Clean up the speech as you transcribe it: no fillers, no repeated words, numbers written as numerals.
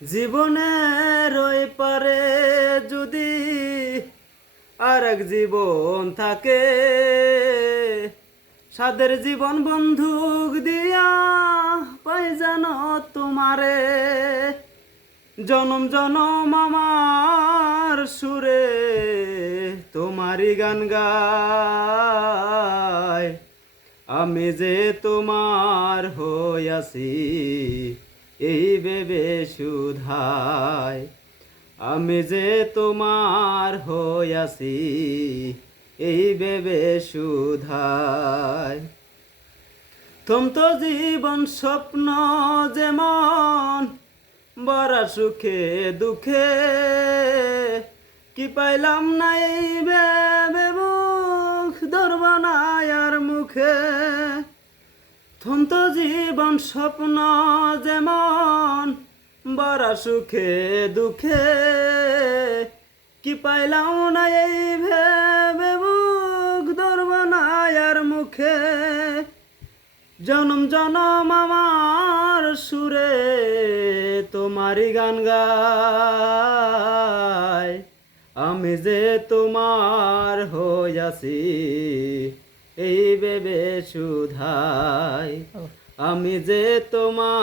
জীবনের ওই পারে যদি আর এক জীবন থাকে, সাদের জীবন বন্ধুক দিয়া পাই জানো তোমারে। জনম জনম আমার সুরে তোমারই গান গায়। আমি যে তোমার হইয়াছি এই ভেবে সুধায়। আমি যে তোমার হইয়াছি এই ভেবে সুধায়। থমত জীবন স্বপ্ন যেমন বড় সুখে দুঃখে, কি পাইলাম না এই ভেবে মুখ ধরবা না আর মুখে। থমত জীবন স্বপ্ন যেমন বড় সুখে দুঃখে, কি পাইলাম না এই ভেবে মুখ ধরবা না আর মুখে। জনম জনম আমার সুরে তোমারই গান গায়। আমি যে তোমার হইয়াছি এই ভেবে সুধাই। আমি যে তোমার